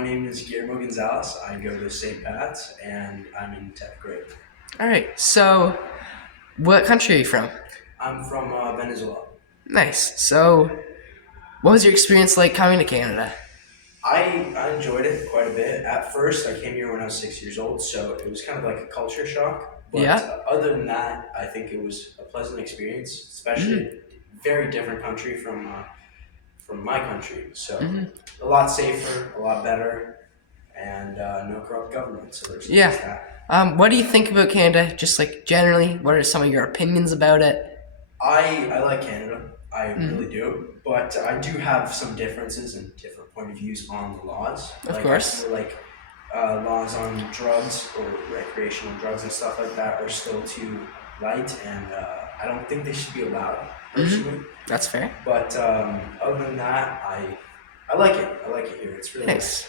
My name is Guillermo Gonzalez. I go to St. Pat's and I'm in 10th grade. All right. So, what country are you from? I'm from Venezuela. Nice. So, what was your experience like coming to Canada? I enjoyed it quite a bit. At first, I came here when I was 6 years old, so it was kind of like a culture shock. But Yeah. other than that, I think it was a pleasant experience, especially Mm-hmm. a very different country from my country. So Mm-hmm. a lot safer, a lot better, and no corrupt government. So there's Yeah. that. What do you think about Canada? Just like generally, what are some of your opinions about it? I like Canada. I Mm-hmm. really do. But I do have some differences and different point of views on the laws. Of Like I course. feel like laws on drugs or recreational drugs and stuff like that are still too light, and I don't think they should be allowed Mm-hmm. personally. That's fair. But other than that, I like it. I like it here. It's really Nice.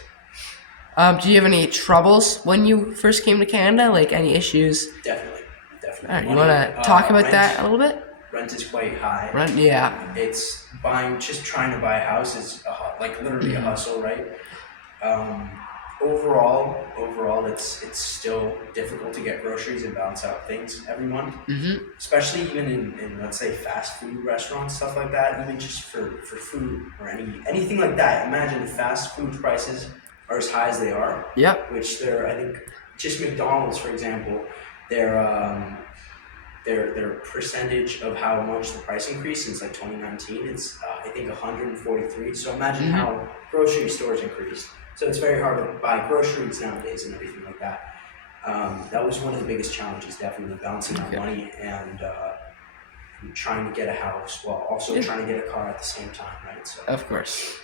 nice. Do you have any troubles when you first came to Canada? Like any issues? Definitely, All definitely. right. You want to talk about that a little bit? Rent is quite high. Run. Yeah. It's just trying to buy a house is like literally a Mm-hmm. hustle, right? Um, overall, it's still difficult to get groceries and balance out things every month, Mm-hmm. especially even in let's say fast food restaurants, stuff like that. Even just for food or anything like that. Imagine if fast food prices are as high as they are, Yep. which they're I think just McDonald's, for example, their their percentage of how much the price increased since like 2019, it's I think 143. So imagine Mm-hmm. how grocery stores increased. So it's very hard to buy groceries nowadays and everything like that. That was one of the biggest challenges, definitely balancing out Okay. money and trying to get a house while also Yeah. trying to get a car at the same time, right? So Of course.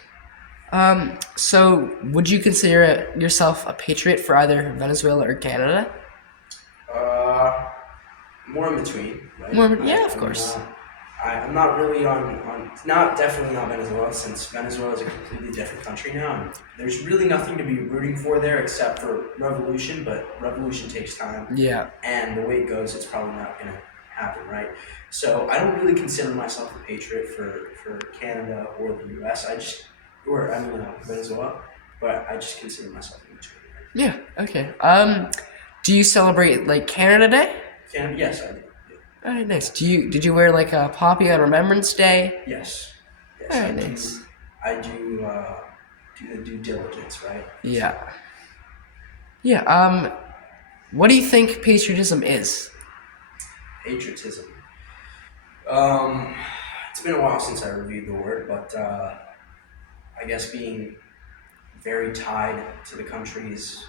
So would you consider yourself a patriot for either Venezuela or Canada? uh, more in between, right? Yeah, of course. I'm not really not definitely not Venezuela, since Venezuela is a completely different country now. And there's really nothing to be rooting for there except for revolution, but revolution takes time. Yeah. And the way it goes, it's probably not going to happen, right? So I don't really consider myself a patriot for Canada or the US. Venezuela, but I just consider myself a patriot. Yeah. Okay. Do you celebrate like Canada Day? Canada, yes, I do. All right, nice. Did you wear like a poppy on Remembrance Day? Yes, yes, All I right, do. nice. I do the due diligence, right? Yeah. Yeah. What do you think patriotism is? Patriotism. It's been a while since I reviewed the word, but I guess being very tied to the country's,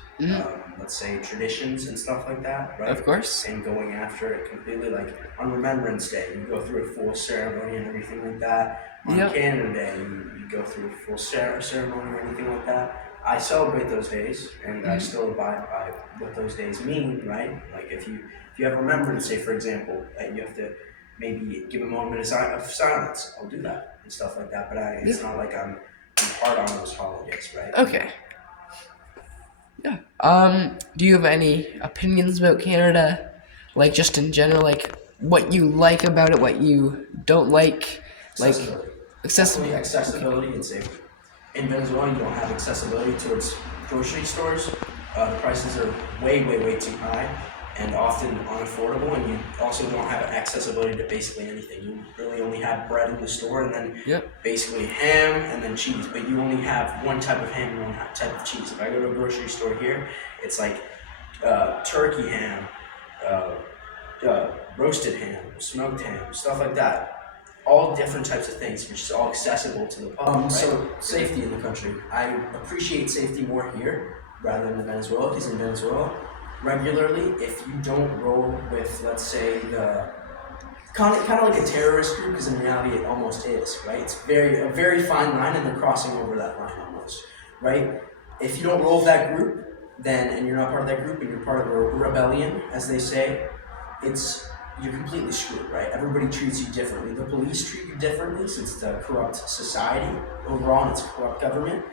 let's say, traditions and stuff like that, right? Of course. And going after it completely, like on Remembrance Day, you go through a full ceremony and everything like that. On Yep. Canada Day, you go through a full ceremony or anything like that. I celebrate those days, and I still abide by what those days mean, right? Like if you have Remembrance Day, for example, you have to maybe give a moment of silence. I'll do that and stuff like that. But it's not like I'm hard on those holidays, right? Okay. Yeah. Do you have any opinions about Canada? Like just in general, like what you like about it, what you don't like, like Accessibility. accessible. Definitely accessibility and safety. In Venezuela, you don't have accessibility towards grocery stores. The prices are way too high and often unaffordable, and you also don't have accessibility to basically anything. You really only have bread in the store, and then Yep. basically ham and then cheese. But you only have one type of ham and one type of cheese. If I go to a grocery store here, it's like turkey ham, uh, roasted ham, smoked ham, stuff like that. All different types of things, which is all accessible to the public. Right? So safety in the country, I appreciate safety more here rather than in Venezuela, because in Venezuela, regularly, if you don't roll with, let's say, the kind of like a terrorist group, because in reality it almost is, right? It's a very fine line, and they're crossing over that line almost, right? If you don't roll with that group, then and you're not part of that group, and you're part of a rebellion, as they say, you're completely screwed, right? Everybody treats you differently. The police treat you differently since it's a corrupt society overall, and it's a corrupt government,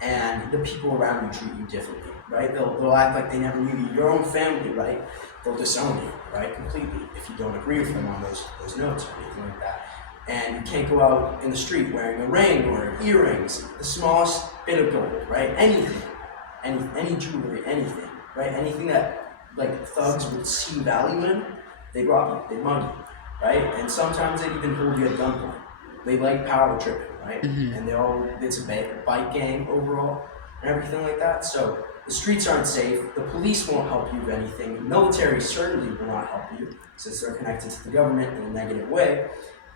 and the people around you treat you differently, right? They'll act like they never knew you. Your own family, right? They'll disown you, right? Completely if you don't agree with them on those notes or anything like that. And you can't go out in the street wearing a ring or earrings, the smallest bit of gold, right? Anything. any jewelry, anything, right? Anything that like thugs would see value in, they rob you, they mug you, right? And sometimes they even hold you at gunpoint. They like power tripping, right? And it's a bike gang overall and everything like that. So the streets aren't safe. The police won't help you with anything. The military certainly will not help you since they're connected to the government in a negative way.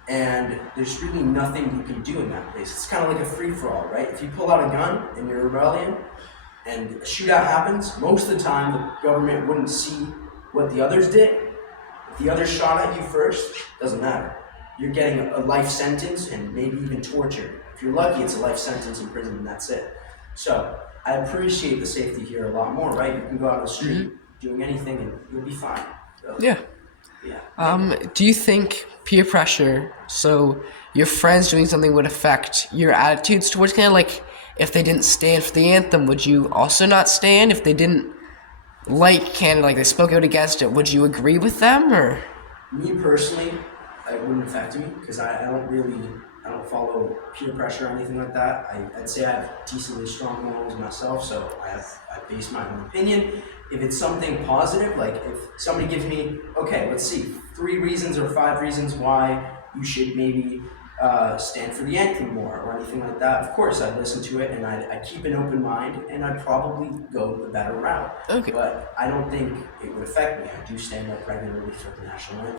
And there's really nothing you can do in that place. It's kind of like a free-for-all, right? If you pull out a gun in your rebellion and a shootout happens, most of the time the government wouldn't see what the others did. If the others shot at you first, doesn't matter. You're getting a life sentence and maybe even torture. If you're lucky, it's a life sentence in prison and that's it. So I appreciate the safety here a lot more, right? You can go out on the street doing anything and you'll be fine. So, Yeah. Do you think peer pressure, so your friends doing something, would affect your attitudes towards Canada? Like, if they didn't stand for the anthem, would you also not stand? If they didn't like Canada, like they spoke out against it, would you agree with them, or? Me personally, it wouldn't affect me because I don't follow peer pressure or anything like that. I'd say I have decently strong morals myself, so I base my own opinion. If it's something positive, like if somebody gives me, okay, let's see, 3 reasons or 5 reasons why you should maybe stand for the anthem more or anything like that, of course I'd listen to it and I'd keep an open mind and I'd probably go the better route. Okay. But I don't think it would affect me. I do stand up regularly for the national anthem.